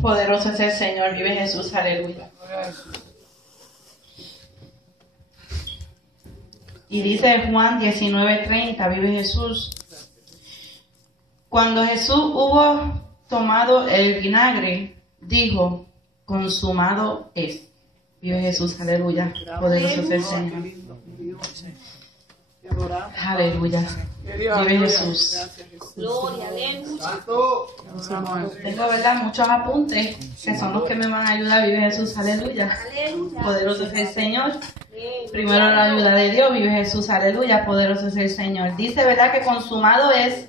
Poderoso es el Señor, vive Jesús, aleluya. Y dice Juan 19:30, vive Jesús. Cuando Jesús hubo tomado el vinagre, dijo, consumado es. Vive Jesús, aleluya. Poderoso es el Señor. Aleluya. Vive Jesús. Gloria, aleluya. Tengo, ¿verdad?, muchos apuntes que son los que me van a ayudar. Vive Jesús, aleluya. Poderoso es el Señor. Primero la ayuda de Dios. Vive Jesús, aleluya. Poderoso es el Señor. Dice, ¿verdad?, que consumado es,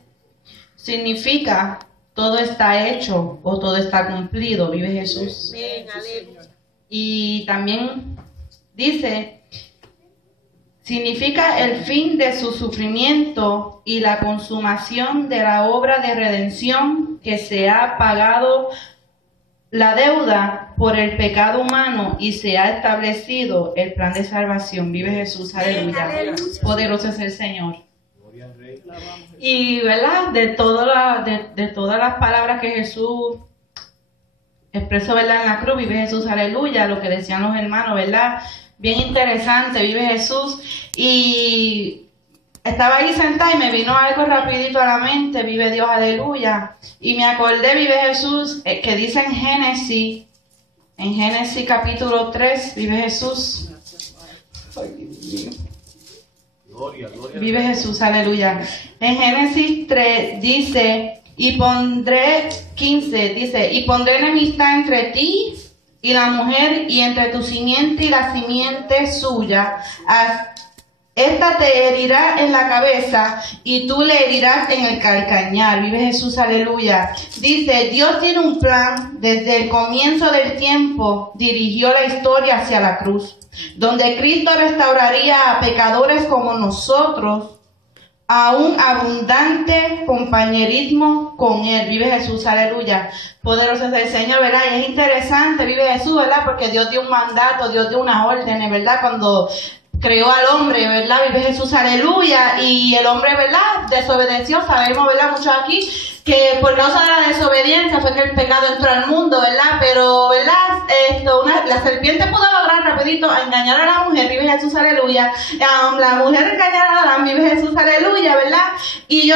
significa todo está hecho o todo está cumplido. Vive Jesús. Y también dice, significa el fin de su sufrimiento y la consumación de la obra de redención que se ha pagado la deuda por el pecado humano y se ha establecido el plan de salvación. Vive Jesús, aleluya. Poderoso es el Señor. Y, ¿verdad?, de todas las palabras que Jesús expresó, ¿verdad?, en la cruz, vive Jesús, aleluya, lo que decían los hermanos, ¿verdad?, bien interesante, vive Jesús. Y estaba ahí sentada y me vino algo rapidito a la mente, vive Dios, aleluya. Y me acordé, vive Jesús, que dice en Génesis capítulo 3, vive Jesús. Vive Jesús, aleluya. En Génesis 3 dice, y pondré 15, dice, y pondré enemistad entre ti y la mujer, y entre tu simiente y la simiente suya. Esta te herirá en la cabeza y tú le herirás en el calcañar. Vive Jesús, aleluya. Dice, Dios tiene un plan. Desde el comienzo del tiempo dirigió la historia hacia la cruz, donde Cristo restauraría a pecadores como nosotros a un abundante compañerismo con Él. Vive Jesús, aleluya. Poderoso es el Señor, ¿verdad? Y es interesante, vive Jesús, ¿verdad? Porque Dios dio un mandato, Dios dio unas órdenes, ¿verdad? Cuando creó al hombre, ¿verdad? Vive Jesús, aleluya. Y el hombre, ¿verdad?, desobedeció. Sabemos, ¿verdad?, muchos aquí, que por causa de la desobediencia fue que el pecado entró al mundo, ¿verdad? Pero, ¿verdad?, la serpiente pudo lograr rapidito engañar a la mujer, vive Jesús, aleluya. La mujer engañar a Adán, vive Jesús, aleluya, ¿verdad? Y yo,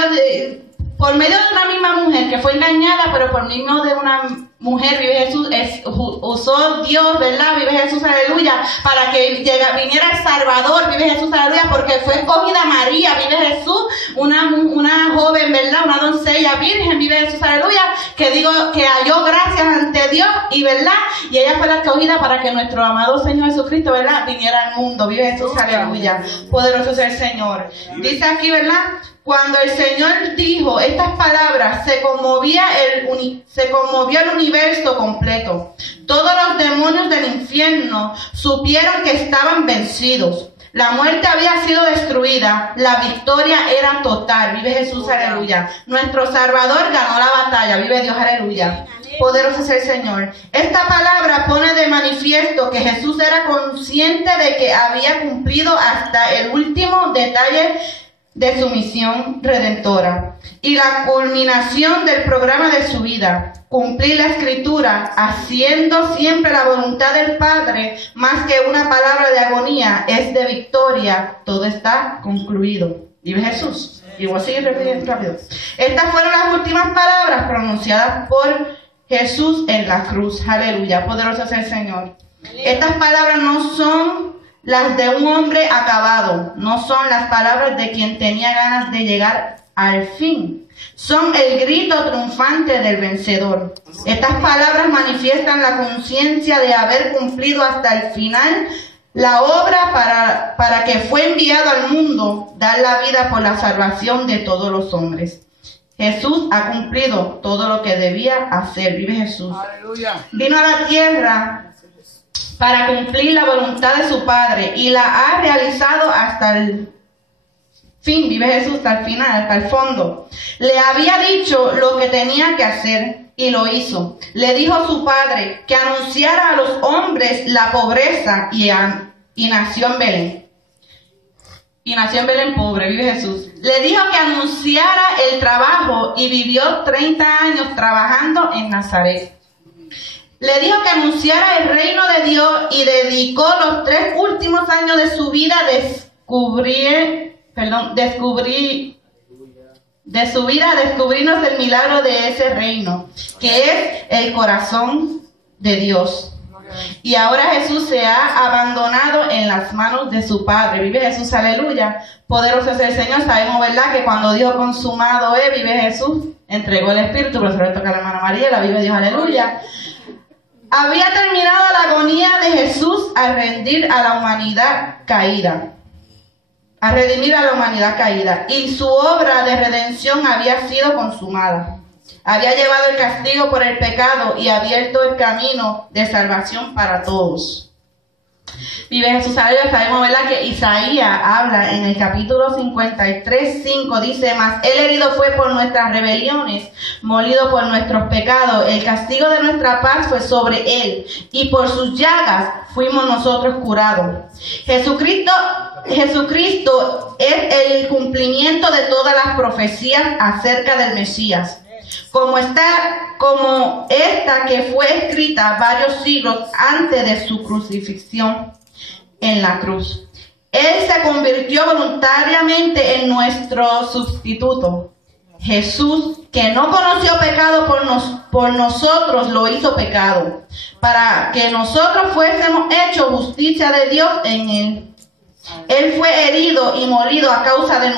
por medio de una misma mujer que fue engañada, pero por medio de una mujer, vive Jesús, usó Dios, ¿verdad? Vive Jesús, aleluya, para que viniera el Salvador, vive Jesús, aleluya, porque fue escogida María, vive Jesús, una joven, ¿verdad?, una doncella virgen, vive Jesús, aleluya, que halló gracias ante Dios, y ¿verdad?, y ella fue la escogida para que nuestro amado Señor Jesucristo, ¿verdad?, viniera al mundo. Vive Jesús, aleluya. Poderoso es el Señor. Dice aquí, ¿verdad?, cuando el Señor dijo estas palabras, se conmovió el universo completo. Todos los demonios del infierno supieron que estaban vencidos. La muerte había sido destruida. La victoria era total. Vive Jesús, aleluya. Nuestro Salvador ganó la batalla. Vive Dios, aleluya. Poderoso es el Señor. Esta palabra pone de manifiesto que Jesús era consciente de que había cumplido hasta el último detalle de su misión redentora y la culminación del programa de su vida, cumplir la Escritura, haciendo siempre la voluntad del Padre, más que una palabra de agonía, es de victoria. Todo está concluido. Vive Jesús. Y voy a seguir repitiendo rápido. Estas fueron las últimas palabras pronunciadas por Jesús en la cruz. Aleluya. Poderoso es el Señor. Estas palabras no son las de un hombre acabado, no son las palabras de quien tenía ganas de llegar al fin. Son el grito triunfante del vencedor. Estas palabras manifiestan la conciencia de haber cumplido hasta el final la obra para que fue enviado al mundo, dar la vida por la salvación de todos los hombres. Jesús ha cumplido todo lo que debía hacer. Vive Jesús. Aleluya. Vino a la tierra para cumplir la voluntad de su Padre y la ha realizado hasta el fin. Vive Jesús hasta el final, hasta el fondo. Le había dicho lo que tenía que hacer y lo hizo. Le dijo a su Padre que anunciara a los hombres la pobreza y nació en Belén. y nació en Belén pobre, vive Jesús. Le dijo que anunciara el trabajo y vivió 30 años trabajando en Nazaret. Le dijo que anunciara el reino de Dios y dedicó los 3 últimos años de su vida a descubrirnos el milagro de ese reino, que es el corazón de Dios. Y ahora Jesús se ha abandonado en las manos de su Padre. Vive Jesús, aleluya. Poderoso es el Señor. Sabemos, ¿verdad?, que cuando Dios consumado es, vive Jesús, entregó el Espíritu, pero se lo toca a la hermana Mariela, vive Dios, aleluya. Había terminado la agonía de Jesús al rendir a la humanidad caída. A redimir a la humanidad caída. Y su obra de redención había sido consumada. Había llevado el castigo por el pecado y abierto el camino de salvación para todos. Vive Jesús, aleluya. Sabemos, ¿verdad?, que Isaías habla en el capítulo 53:5, dice: mas él herido fue por nuestras rebeliones, molido por nuestros pecados, el castigo de nuestra paz fue sobre él, y por sus llagas fuimos nosotros curados. Jesucristo es el cumplimiento de todas las profecías acerca del Mesías. Como esta que fue escrita varios siglos antes de su crucifixión en la cruz. Él se convirtió voluntariamente en nuestro sustituto. Jesús, que no conoció pecado por nosotros, lo hizo pecado, para que nosotros fuésemos hechos justicia de Dios en él. Él fue herido y molido a causa de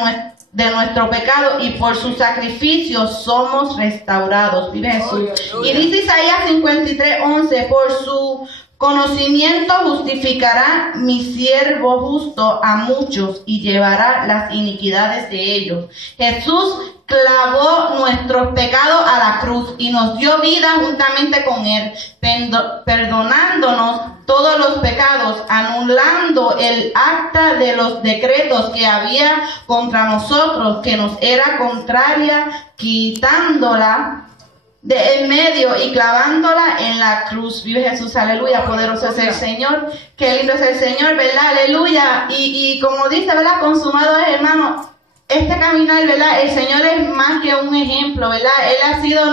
nuestro pecado, y por su sacrificio somos restaurados. Vive Jesús. Y dice Isaías 53:11: por su conocimiento justificará mi siervo justo a muchos y llevará las iniquidades de ellos. Jesús clavó nuestros pecados a la cruz y nos dio vida juntamente con él, perdonándonos todos los pecados, anulando el acta de los decretos que había contra nosotros, que nos era contraria, quitándola de en medio y clavándola en la cruz. Vive Jesús, aleluya. Poderoso es el Señor. Qué lindo es el Señor, ¿verdad? Aleluya. Y como dice, ¿verdad?, consumado es, hermano, este caminar, ¿verdad? El Señor es más que un ejemplo, ¿verdad? Él ha sido,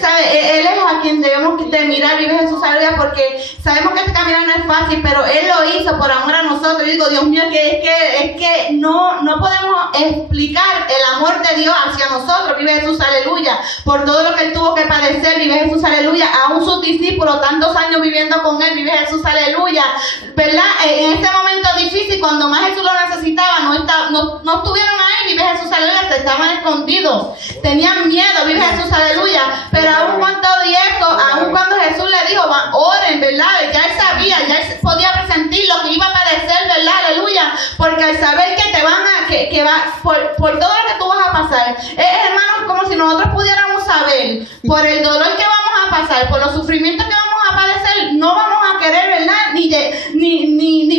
¿sabe? Él es a quien debemos de mirar, vive Jesús, aleluya, porque sabemos que este caminar no es fácil, pero Él lo hizo por amor a nosotros. Yo digo, Dios mío, es que no podemos explicar el amor de Dios hacia nosotros, vive Jesús, aleluya, por todo lo que Él tuvo que padecer, vive Jesús, aleluya, aún sus discípulos, tantos años viviendo con Él, vive Jesús, aleluya, ¿verdad? En este momento difícil, cuando más Jesús lo necesitaba, no estuvieron ahí, vive Jesús, aleluya, estaban escondidos, tenían miedo, vive Jesús, aleluya, pero aún con todo y eso, aún cuando Jesús le dijo, oren, ¿verdad? Ya Él sabía, ya Él podía presentir lo que iba a padecer, ¿verdad? Aleluya, porque al saber que te van a, que va, por todo lo que tú vas a pasar, hermanos, como si nosotros pudiéramos saber, por el dolor que vamos a pasar, por los sufrimientos que vamos a padecer, no vamos a querer, ¿verdad? Ni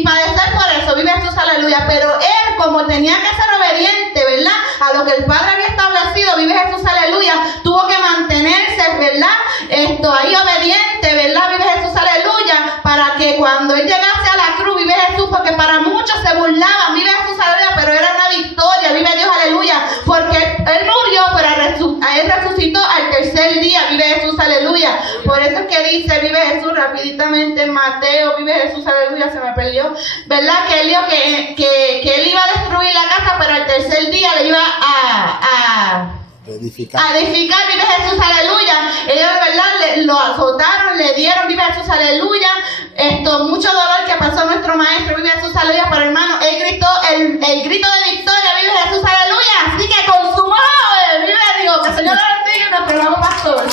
padecer por eso, vive Jesús, aleluya, pero Él, como tenía que ser obediente, ¿verdad?, a lo que el Padre había establecido, vive Jesús, aleluya, tuvo que mantenerse, ¿verdad?, ahí obediente, ¿verdad?, vive Jesús, aleluya, para que cuando Él llegase a la cruz, vive Jesús, porque para muchos se burlaban, vive Jesús, aleluya, pero era una victoria, vive Dios, aleluya, porque Él murió, pero Él resucitó al tercer día, vive Jesús, aleluya. Por eso es que dice, vive Jesús, rapiditamente en Mateo, vive Jesús, aleluya, se me perdió, ¿verdad?, que Él dijo que Él iba a destruir la casa, pero al tercer día le iba a edificar, vive Jesús, aleluya. Ellos, ¿verdad?, lo azotaron, le dieron, vive Jesús, aleluya, mucho dolor que pasó nuestro maestro, vive Jesús, aleluya, pero hermano, Él gritó el grito de victoria, vive Jesús, aleluya, así que consumó, vive Dios, que el Señor lo bendiga y nos perdamos, pastor.